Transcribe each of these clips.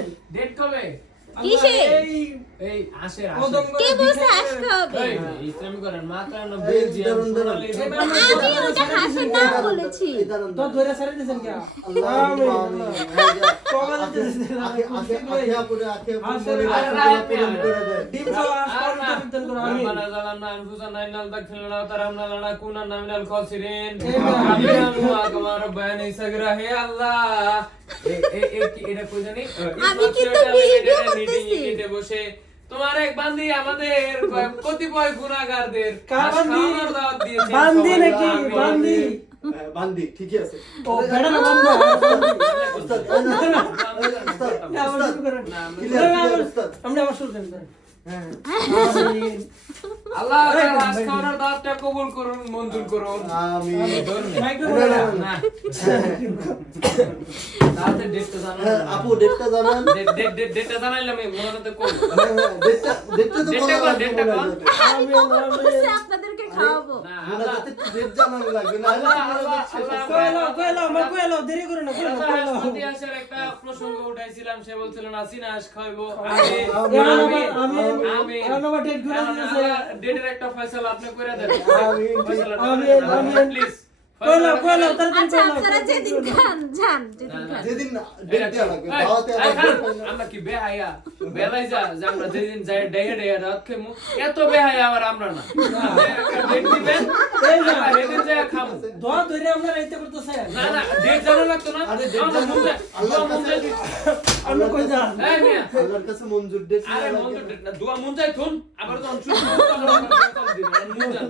বলছেন ডেট কবে? কিসে? এই আসে কে বলছে আসতে হবে? এই ইসলামি করেন মাত্র না বেলজিয়াম সোনালী আমি ওটা হাসের নাম বলেছি। তো ধরে সারে দিয়েছেন কি ডিম খাওয়া আসতে করো আমি ربنا ظلمنا انفسنا ان لم تغفر لنا وترحمنا لنكونن من الخاسرين كما ربنا صغيرا হে আল্লাহ এটা কই জানি আমি কিন্তু ভিডিও করতেছি। মিটিং বসে তোমার এক বান্দি আমাদের কতিপয় গুনাহগারদের বান্দি? দাওয়াত দিয়েছে বান্দি নাকি বান্দি বান্দি ঠিকই আছে ও বেড়া না বান্দা উস্তাদ আবার শুরু করেন আমরা আবার শুরু করেন আল্লাহ তাআলা আজকের দাওয়াতটা কবুল করুন মঞ্জুর করুন আমিন না তাতে ডেটটা জানান আপু ডেটটা জানান ডেটটা জানাইলাম আমি মনে করতে কোন ডেটটা তো ডেটটা কোন আমি তো বলছি আপনাদেরকে খাওয়াবো। না আমরা আল্লাহ যাতে ডেট জানানো লাগবে না কইলো দেরি করে না ইতিহাসের একটা প্রসঙ্গ উঠাইছিলাম সে বলছিল না সিনাস খাইবো আমি ডেটের একটা ফয়সালা আপনি কইরা দেন প্লিজ আচ্ছা আপনারা যেদিন খান যান যেদিন খান। যেদিন ডেট দেওয়া লাগবে দাওয়াতে আমরা কি বেহায়া বেলাই যা যে আমরা যেদিন যাই ডাইয়া ডাইয়া রাত খেমু এত বেহায়া আবার আমরা না ডেট দিবেন সেদিন যাই খামু দোয়া ধরে আমরা রাইতে করতেছে না না ডেট জানা লাগতো না আরে date আমরা মুজে আল্লাহর কাছে আমরা কই যান এই মিয়া আল্লাহর কাছে মঞ্জুর ডেট আরে মঞ্জুর দোয়া মুঞ্জাই থুন আবার তো অনসুর মুঞ্জা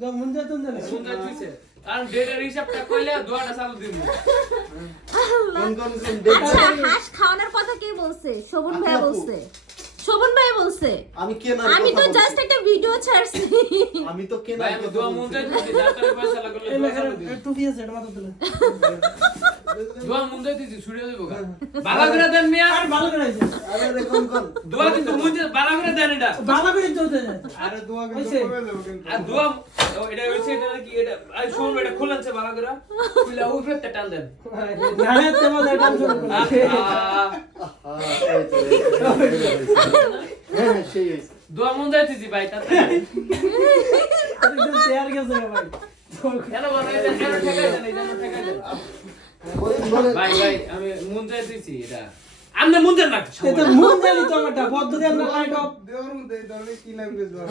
দোয়া মুঞ্জা তুন জানে মুঞ্জা থুইছে কারণ ডেটের হিসাবটা কইলে দোয়াটা চালু দিব কোন ডেট আচ্ছা হাঁস খাওয়ানোর কথা কে বলছে? শোভন ভাই বলছে। শোভন ভাই বলছে। আমি কে না আমি তো জাস্ট একটা ভিডিও ছাড়ছি। আমি তো কে না ভাই আমি দোয়া মুঞ্জাই থুইছি যাতে ফয়সালা করলে এই দোয়া মেখানে চালু দিব একটু দিয়ে সেটা মাথা তুলে দোয়া মুঞ্জাই থুইছি ছুড়ে দিব গা বালা করে দেন মিয়া আর ভালো করে আইছে আরে রে কোন দোয়া কিন্তু মুঞ্জা বালা করে দেন এটা ভালো করে চলতে যায় আরে দোয়া কিন্তু হইছে? কবে দেব কিন্তু আর দোয়া এটা হইছে এটা কি এটা আই শুন এটা খুলনছে বালা করে খুলে উপরে টান দেন না তে মজা টান শুরু করে হ্যাঁ সেই হইছে দোয়া মুঞ্জাই থুইছি ভাই তাতে একদম শেয়ার গেছে ভাই কেন বানাই দেন কেন ঠেকাই দেন এই জন্য ঠেকাই দেন ভাই ভাই আমি মুঞ্জাই থুইছি এটা আমনে মুঞ্জার না এটা মন জানি তো আমারটা পদ্ধতি আমরা লাইট অফ দেওয়ার মধ্যে এই ধরনের কি ল্যাঙ্গুয়েজ বলে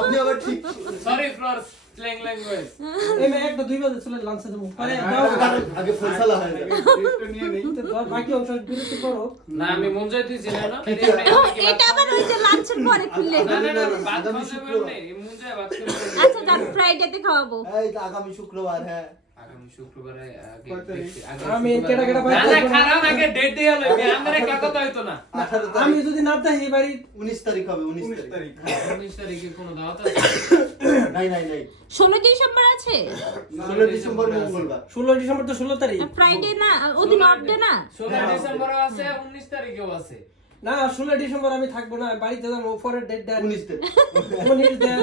আপনি আবার ঠিক সরি ফর স্ল্যাং ল্যাঙ্গুয়েজ এই মে একটা দুই বাজে চলে লাঞ্চে দেবো আরে দাও আগে ফয়সালা হয় একটু নিয়ে নেই বাকি অংশ বিরতি করো না আমি মুঞ্জাই থুইছি না এটা আবার ওই যে লাঞ্চের পরে খুললে। না না না বাদ খাওয়াবে নেই মুঞ্জাই বাদ খাওয়াবে আচ্ছা যান ফ্রাইডেতে খাওয়াবো। এই তো আগামী শুক্রবার হ্যাঁ আগামী শুক্রবারে আগে কয় তারিখ? দেখছি, আমি আগামী কেটা কেটা শুক্রবারে। ভাই না না খারাপ আগে ডেট দিয়ে হলো আমরা একটা কথা হইতো না 18 আমি তারিখ যদি না থাকি বাড়ি 19 তারিখ হবে 19 19 তারিখ তারিখ 19 তারিখে কোনো দাওয়াত আছে নাই 16 ডিসেম্বর আছে। 16 ডিসেম্বর মঙ্গলবার 16 ডিসেম্বর তো 16 তারিখ ফ্রাইডে না ওদিন অফ ডে না। 16 ডিসেম্বরও আছে 19 তারিখেও আছে না 16 ডিসেম্বর আমি থাকবো না বাড়িতে যাবো পরের ডেট দেন 19 তারিখ 19 দেন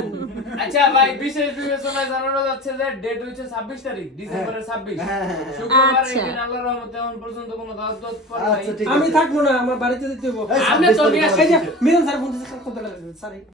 আচ্ছা ভাই বিশেষ বিবেচনায় জানানো যাচ্ছে যে ডেট হচ্ছে 26 তারিখ ডিসেম্বরের 26 হ্যাঁ, হ্যাঁ, হ্যাঁ। শুক্রবার আচ্ছা। এই দিন আল্লাহর রহমতে এখন পর্যন্ত কোনো দাওয়াত পড়ে নাই আচ্ছা ঠিক আমি আছে থাকবো না আমার বাড়িতে যেতে হবে এই আমি 26 তো তারিখ নিয়ে আমার এই যে কিসের? মিলন স্যার ফোন দিতে কত লাগে স্যার